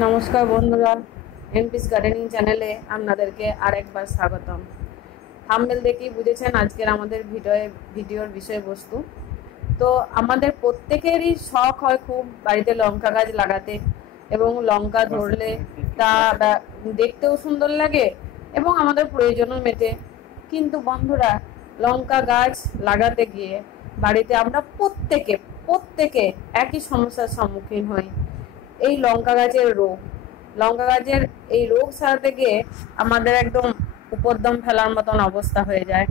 নমস্কার বন্ধুরা, MPs gardening চ্যানেলে আপনাদেরকে আরেকবার স্বাগতম। থাম্বনেল দেখেই বুঝেছেন আজকের আমাদের ভিডিওর বিষয়বস্তু। তো আমাদের প্রত্যেকেরই শখ হয় খুব বাড়িতে লঙ্কা গাছ লাগাতে, এবং লঙ্কা ধরলে তা দেখতেও সুন্দর লাগে এবং আমাদের প্রয়োজনও মেটে। কিন্তু বন্ধুরা, লঙ্কা গাছ লাগাতে গিয়ে বাড়িতে আমরা প্রত্যেকে একই সমস্যার সম্মুখীন হই, এই লঙ্কা গাছের রোগ। লঙ্কা গাছের এই রোগ সারাতে গিয়ে আমাদের একদম উপদ্রব ফেলার মতন অবস্থা হয়ে যায়।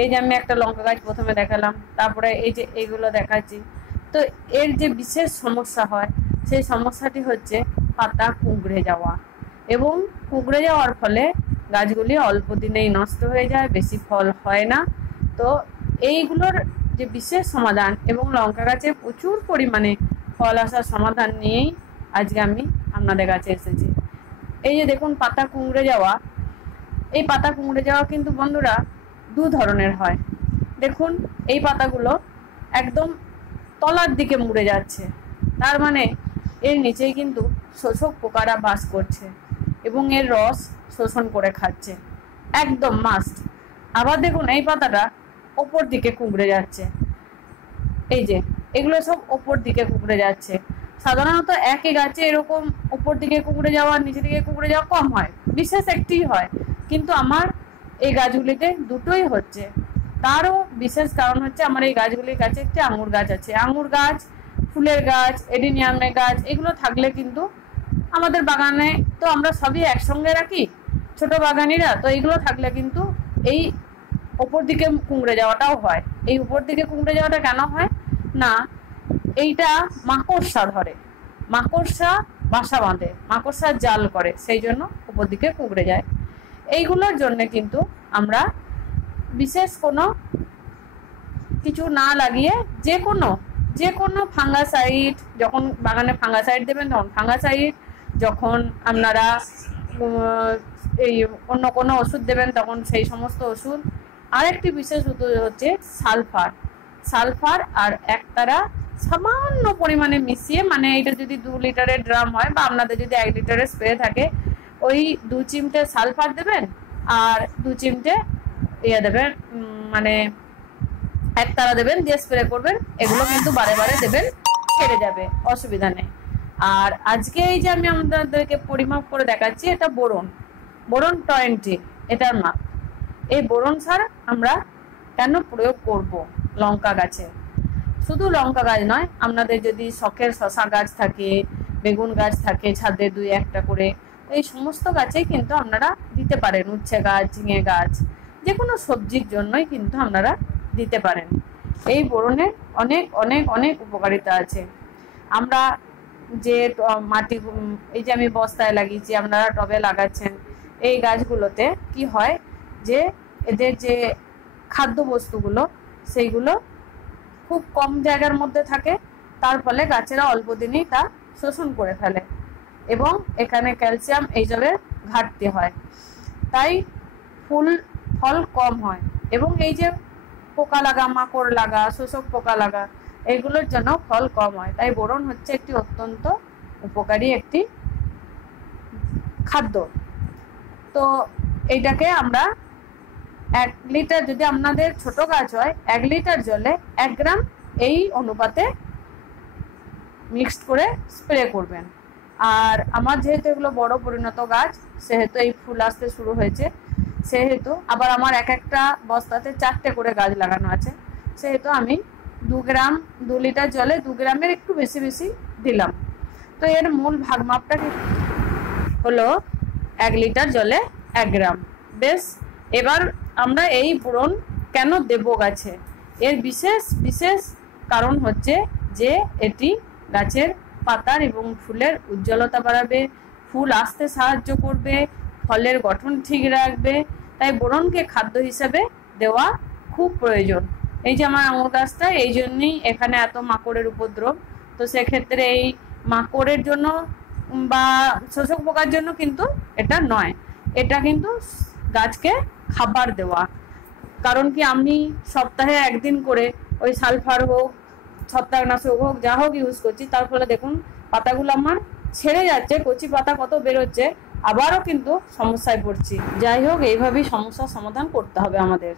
এই যে আমি একটা লঙ্কা গাছ প্রথমে দেখালাম, তারপরে এই যে এইগুলো দেখাচ্ছি। তো এর যে বিশেষ সমস্যা হয়, সেই সমস্যাটি হচ্ছে পাতা কুঁকড়ে যাওয়া, এবং কুঁকড়ে যাওয়ার ফলে গাছগুলি অল্প দিনেই নষ্ট হয়ে যায়, বেশি ফল হয় না। তো এইগুলোর যে বিশেষ সমাধান এবং লঙ্কা গাছে প্রচুর পরিমাণে ফল আসার সমাধান নিয়েই আজকে আমি আপনাদের কাছে এসেছি। এই যে দেখুন পাতা কুঁকড়ে যাওয়া, এই পাতা কুঁকড়ে যাওয়া কিন্তু বন্ধুরা দু ধরনের হয়। দেখুন এই পাতাগুলো একদম তলার দিকে মুড়ে যাচ্ছে, তার মানে এর নিচেই কিন্তু শোষক পোকারা বাস করছে এবং এর রস শোষণ করে খাচ্ছে, একদম মাস্ট। আবার দেখুন এই পাতাটা ওপর দিকে কুঁকড়ে যাচ্ছে, এই যে এগুলো সব ওপর দিকে কুঁকড়ে যাচ্ছে। সাধারণত একই গাছে এরকম উপর দিকে কুঁকড়ে যাওয়া নিচের দিকে কুঁকড়ে যাওয়া কম হয়, বিশেষ একটি হয়, কিন্তু আমার এই গাছগুলিতে দুটোই হচ্ছে। তারও বিশেষ কারণ হচ্ছে আমার এই গাছগুলির কাছে একটি আঙুর গাছ আছে। আঙুর গাছ, ফুলের গাছ, এডিনিয়ামের গাছ, এগুলো থাকলে কিন্তু আমাদের বাগানে তো আমরা সবই একসঙ্গে রাখি, ছোট বাগানিরা, তো এইগুলো থাকলে কিন্তু এই ওপর দিকে কুঁকড়ে যাওয়াটাও হয়। এই উপর দিকে কুঁকড়ে যাওয়াটা কেন হয় না, এইটা মাকড়সা ধরে, মাকড়সা বাসা বাঁধে, মাকড়সা জাল করে, সেই জন্য উপর দিকে কুঁকড়ে যায়। এইগুলোর জন্য কিন্তু আমরা বিশেষ কোনো কিছু না লাগিয়ে যে কোনো ফাঙ্গাসাইড, যখন বাগানে ফাঙ্গাসাইড দেবেন তখন ফাঙ্গাসাইড, যখন আপনারা এই অন্য কোনো ওষুধ দেবেন তখন সেই সমস্ত ওষুধ। আরেকটি বিশেষ ওষুধ হচ্ছে সালফার। সালফার আর একতারা সামান্য পরিমাণে মিশিয়ে, মানে এটা যদি 2 লিটারের ড্রাম হয় বা আপনাদের যদি 1 লিটারের স্প্রে থাকে, ওই 2 চিমটে সালফার দেবেন আর 2 চিমটে ইয়ে দেবেন, মানে একতারা দেবেন, দিয়ে স্প্রে করবেন। এগুলো কিন্তু বারে বারে দেবেন, ছেড়ে যাবে, অসুবিধা নেই। আর আজকে এই যে আমি আপনাদেরকে পরিমাপ করে দেখাচ্ছি, এটা বোরন 20 এটার মাপ। এই বোরন সার আমরা কেন প্রয়োগ করব লঙ্কা গাছে? শুধু লঙ্কা গাছ নয়, আপনাদের যদি শখের শশা গাছ থাকে, বেগুন গাছ থাকে ছাদে 2-1টা করে, এই সমস্ত গাছেই কিন্তু আপনারা দিতে পারেন। উচ্ছে গাছ, ঝিঙে গাছ, যে কোনো সবজির জন্যই কিন্তু আপনারা দিতে পারেন। এই বোরনের অনেক অনেক অনেক উপকারিতা আছে। আমরা যে মাটি, এই যে আমি বস্তায় লাগিয়েছি, আপনারা টবে লাগাচ্ছেন, এই গাছগুলোতে কি হয় যে এদের যে খাদ্যবস্তুগুলো সেইগুলো খুব কম জায়গার মধ্যে থাকে, তার ফলে গাছেরা অল্প দিনেই তা শোষণ করে ফেলে এবং এখানে ক্যালসিয়াম এইসবের ঘাটতি হয়, তাই ফল কম হয়। এবং এই যে পোকা লাগা, মাকড় লাগা, শোষক পোকা লাগা, এগুলোর জন্য ফল কম হয়। তাই বোরন হচ্ছে একটি অত্যন্ত উপকারী একটি খাদ্য। তো এইটাকে আমরা 1 লিটার, যদি আপনাদের ছোট গাছ হয় 1 লিটার জলে 1 গ্রাম এই অনুপাতে মিক্সড করে স্প্রে করবেন। আর আমার যেহেতু এগুলো বড় পরিণত গাছ, সেহেতু এই ফুল আসতে শুরু হয়েছে, সেহেতু আবার আমার একটা বস্তাতে 4টে করে গাছ লাগানো আছে, সেহেতু আমি 2 লিটার জলে 2 গ্রামের একটু বেশি বেশি দিলাম। তো এর মূল ভাগমাপটা হলো 1 লিটার জলে 1 গ্রাম। বেশ, এবার আমরা এই বোরন কেন দেব গাছে, এর বিশেষ কারণ হচ্ছে যে এটি গাছের পাতার এবং ফুলের উজ্জ্বলতা বাড়াবে, ফুল আসতে সাহায্য করবে, ফলের গঠন ঠিক রাখবে। তাই বোরনকে খাদ্য হিসেবে দেওয়া খুব প্রয়োজন। এই যে আমার আঙুর গাছটা, এই জন্যই এখানে এত মাকড়ের উপদ্রব। তো সেক্ষেত্রে এই মাকড়ের জন্য বা শোষক পোকার জন্য কিন্তু এটা নয়, এটা কিন্তু গাছকে খাবার দেওয়া। কারণ কি, আমি সপ্তাহে 1 দিন করে ওই সালফার হোক, ছত্রাকনাশক হোক, যা হোক ইউজ করছি, তার ফলে দেখুন পাতাগুলো আমার ছেড়ে যাচ্ছে, কচি পাতা কত বেরোচ্ছে, আবারও কিন্তু সমস্যায় পড়ছি। যাই হোক, এইভাবেই সমস্যার সমাধান করতে হবে আমাদের।